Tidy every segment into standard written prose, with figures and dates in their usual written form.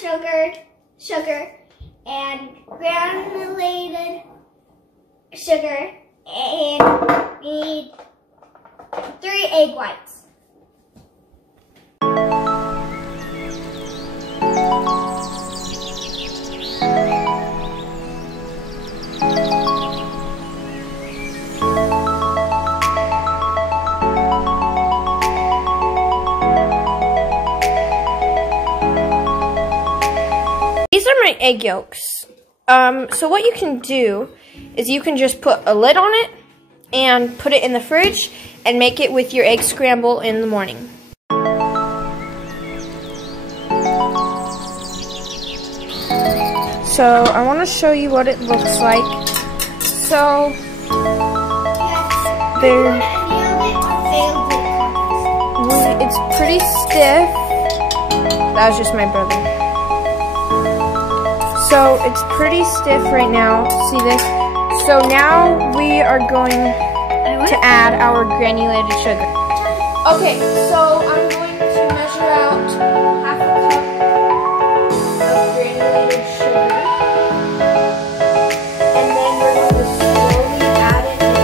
sugar, and granulated sugar, and we need 3 egg whites. These are my egg yolks. So what you can do is you can just put a lid on it and put it in the fridge and make it with your egg scramble in the morning. So I want to show you what it looks like. So it's pretty stiff. That was just my brother. So it's pretty stiff right now. See this? So now we are going to add our granulated sugar. Okay, so I'm going to measure out half a cup of granulated sugar. And then we're going to slowly add it into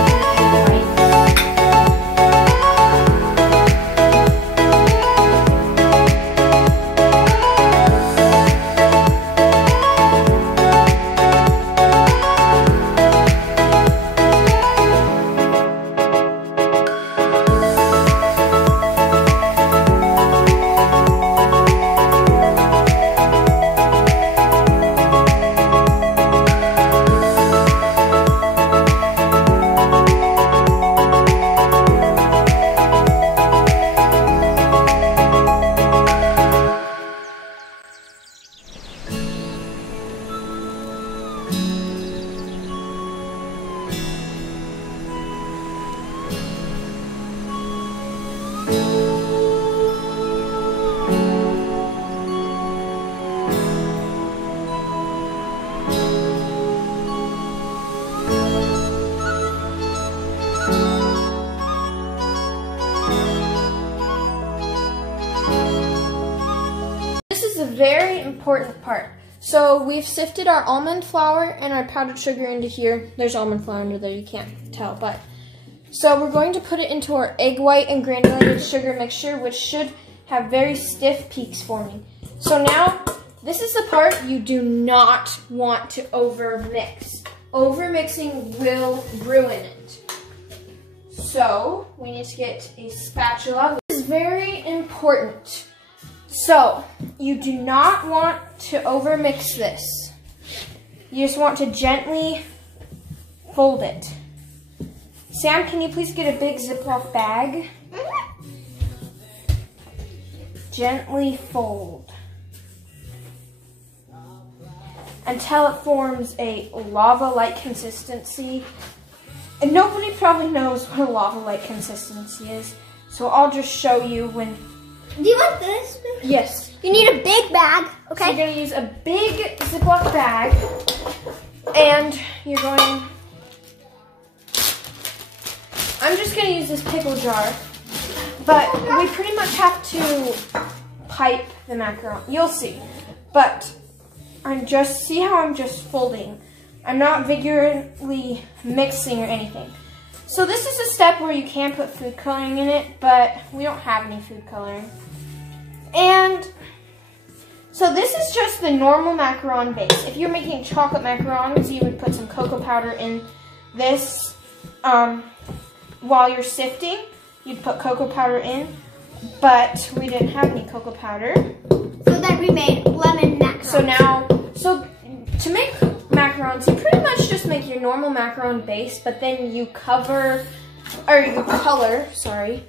the very important part. So we've sifted our almond flour and our powdered sugar into here. There's almond flour under there, you can't tell, but. So we're going to put it into our egg white and granulated sugar mixture, which should have very stiff peaks forming. So now, this is the part you do not want to over-mix. Over-mixing will ruin it. So we need to get a spatula. This is very important. So, you do not want to overmix this. You just want to gently fold it. Sam, can you please get a big Ziploc bag? Gently fold until it forms a lava-like consistency. And nobody probably knows what a lava-like consistency is, so I'll just show you when. Do you want this? Yes. You need a big bag, okay? So you're going to use a big Ziploc bag, and you're going, I'm just going to use this pickle jar, but we pretty much have to pipe the macaron. You'll see. But see how I'm just folding. I'm not vigorously mixing or anything. So this is a step where you can put food coloring in it, but we don't have any food coloring. And so this is just the normal macaron base. If you're making chocolate macarons, you would put some cocoa powder in this. While you're sifting, you'd put cocoa powder in, but we didn't have any cocoa powder. So then we made lemon macarons. So to make macarons, you pretty much just make your normal macaron base, but then you color it,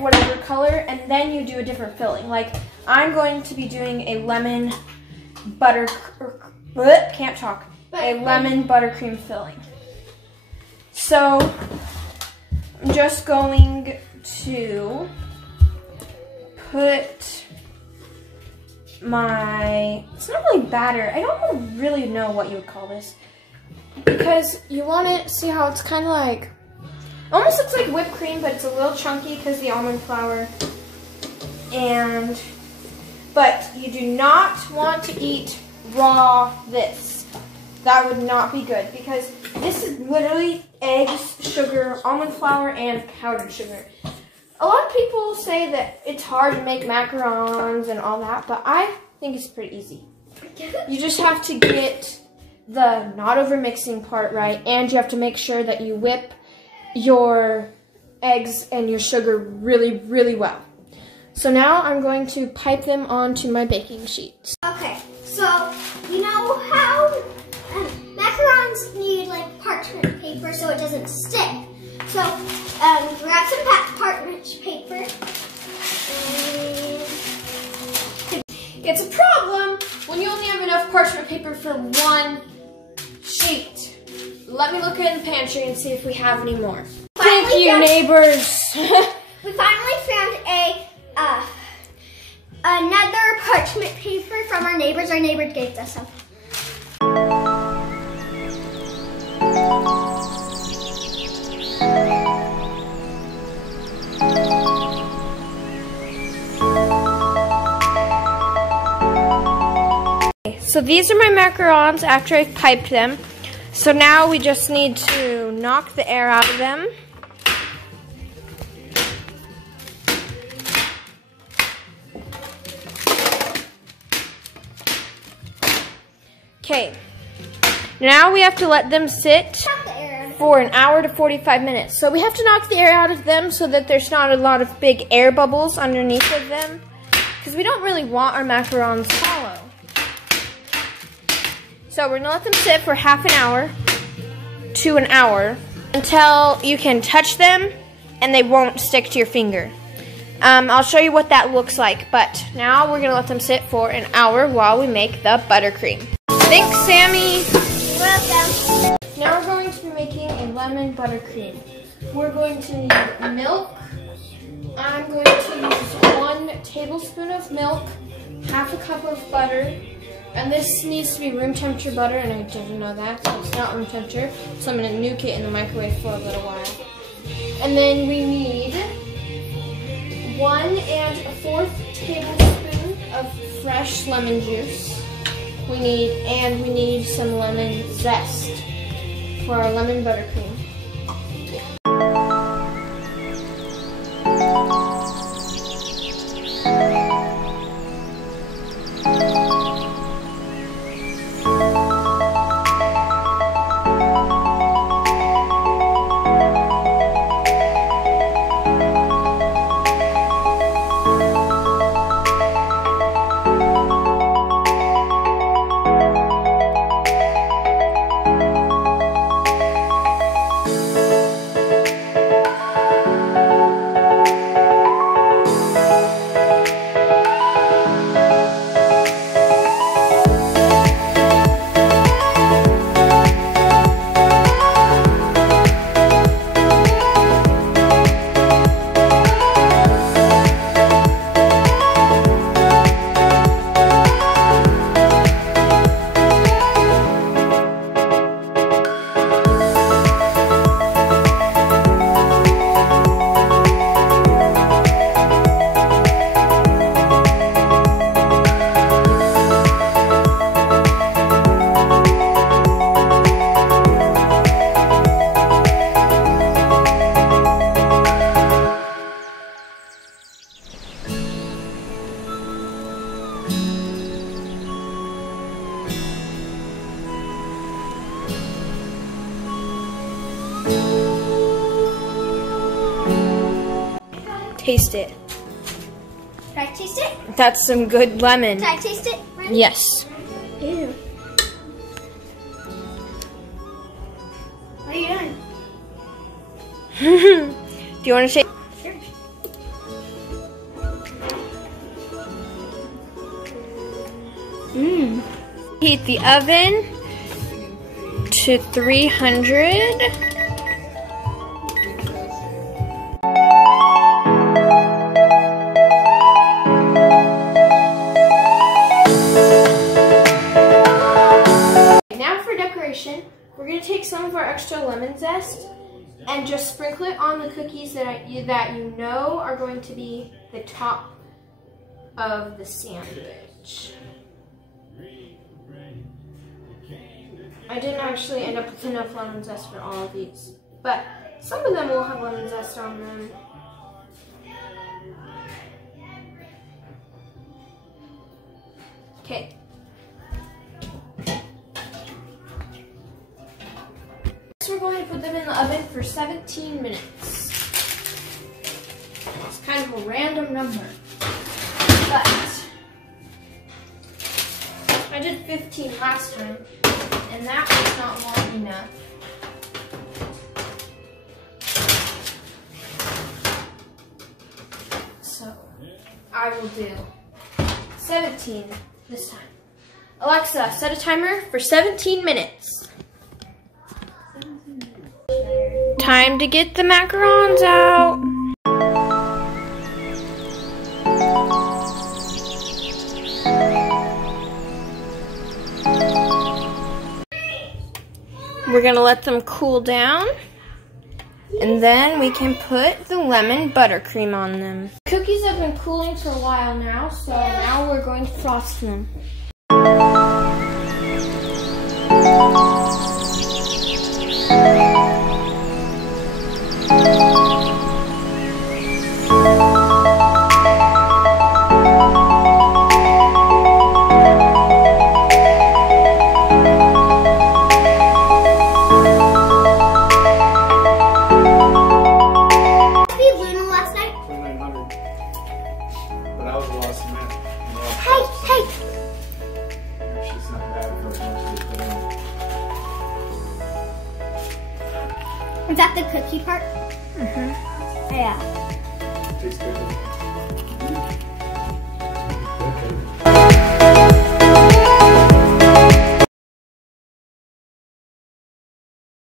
whatever color, and then you do a different filling. Like, I'm going to be doing a lemon lemon buttercream filling. So, I'm just going to put it's not really batter. I don't really know what you would call this. Because you want it, see how it's kind of like, almost looks like whipped cream, but it's a little chunky because the almond flour. And but you do not want to eat raw this. That would not be good because this is literally eggs, sugar, almond flour, and powdered sugar. A lot of people say that it's hard to make macarons and all that, but I think it's pretty easy. You just have to get the not over mixing part right, and you have to make sure that you whip your eggs and your sugar really, really well. So now I'm going to pipe them onto my baking sheets. Okay, so you know how macarons need like parchment paper so it doesn't stick. So grab some parchment paper. It's a problem when you only have enough parchment paper for one sheet. Let me look in the pantry and see if we have any more. Thank you, neighbors. We finally found another parchment paper from our neighbors. Our neighbor gave us some. So these are my macarons after I've piped them. So now we just need to knock the air out of them. Okay, now we have to let them sit for an hour to 45 minutes. So we have to knock the air out of them so that there's not a lot of big air bubbles underneath of them, because we don't really want our macarons hollow. So we're gonna let them sit for half an hour to an hour until you can touch them and they won't stick to your finger. I'll show you what that looks like, but now we're gonna let them sit for an hour while we make the buttercream. Thanks, Sammy. Welcome. Now we're going to be making a lemon buttercream. We're going to need milk. I'm going to use 1 tablespoon of milk, half a cup of butter, and this needs to be room temperature butter, and I didn't know that, so it's not room temperature. So I'm going to nuke it in the microwave for a little while. And then we need 1 1/4 tablespoon of fresh lemon juice. We need some lemon zest for our lemon buttercream. Taste it. Can I taste it? That's some good lemon. Can I taste it, Brandon? Yes. Ew. What are you doing? Do you want to shake? Sure. Heat the oven to 300. We're going to take some of our extra lemon zest and just sprinkle it on the cookies that you know are going to be the top of the sandwich. I didn't actually end up with enough lemon zest for all of these, but some of them will have lemon zest on them. Okay. Next we're going to put them in the oven for 17 minutes. It's kind of a random number, but I did 15 last time, and that was not long enough. So I will do 17 this time. Alexa, set a timer for 17 minutes. Time to get the macarons out. We're gonna let them cool down, and then we can put the lemon buttercream on them. Cookies have been cooling for a while now, so now we're going to frost them. Is that the cookie part? Mm-hmm. Yeah.